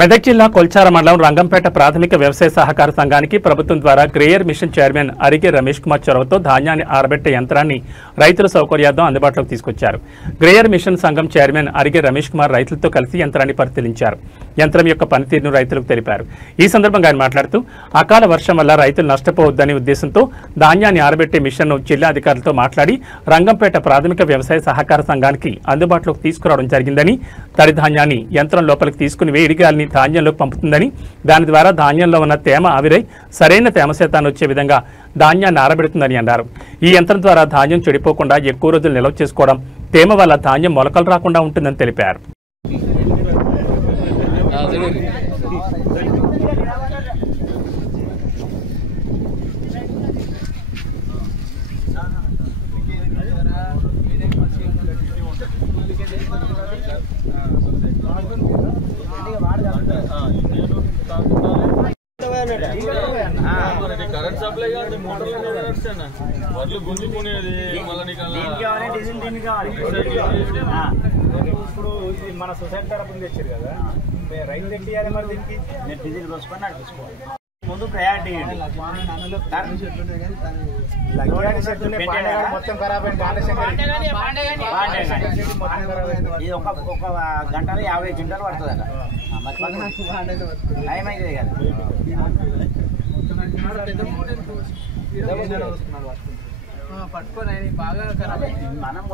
మెదక్ జిల్లా కొల్చార మండలం రంగంపేట ప్రాథమిక వ్యవసాయ సహకార సంఘానికి ప్రభుత్వం ద్వారా గ్రేయర్ మిషన్ చైర్మన్ అరిగే రమేష్ కుమార్ చొరవతో ధాన్యాన్ని ఆరబెట్టే యంత్రాన్ని రైతుల సౌకర్యార్థం అందుబాటులోకి తీసుకొచ్చారు. గ్రేయర్ మిషన్ సంఘం చైర్మన్ అరిగే రమేష్ కుమార్ రైతులతో కలిసి యంత్రాన్ని పరిశీలించారు. యంత్రం యొక్క పనితీరును రైతులకు తెలిపారు. ఈ సందర్భంగా ఆయన మాట్లాడుతూ అకాల వర్షం వల్ల రైతులు నష్టపోవద్దనే ఉద్దేశంతో ధాన్యాన్ని ఆరబెట్టే మిషన్ను జిల్లా అధికారులతో మాట్లాడి రంగంపేట ప్రాథమిక వ్యవసాయ సహకార సంఘానికి అందుబాటులోకి తీసుకురావడం జరిగిందని, తడి ధాన్యాన్ని యంత్రం లోపలికి తీసుకుని వేడిగాలిని ధాన్యంలో పంపుతుందని, దాని ద్వారా ధాన్యంలో ఉన్న తేమ ఆవిరై సరైన తేమ శాతాన్ని వచ్చే విధంగా ధాన్యాన్ని ఆరబెడుతుందని అన్నారు. ఈ యంత్రం ద్వారా ధాన్యం చెడిపోకుండా ఎక్కువ రోజులు నిల్వ చేసుకోవడం, తేమ వల్ల ధాన్యం మొలకలు రాకుండా ఉంటుందని తెలిపారు. కరెంట్ సప్లై కాదు, మోటార్లు గుంజుకునేది ఇప్పుడు ఇది మన సొసైటీ తరఫున తెచ్చారు కదా, రైతు తెప్పియాలి. మరి దీనికి నేను డీజిల్ పోసుకొని నడిపించుకోవాలి. ముందు ప్రయారిటీ మొత్తం ఖరాబ్ ఇది ఒక గంటలో 50 క్వింటాలు పడుతుంది అక్కడ. టైం అవుతుంది కదా. పట్టుకొని బాగా ఖరాబ్ మనం కూడా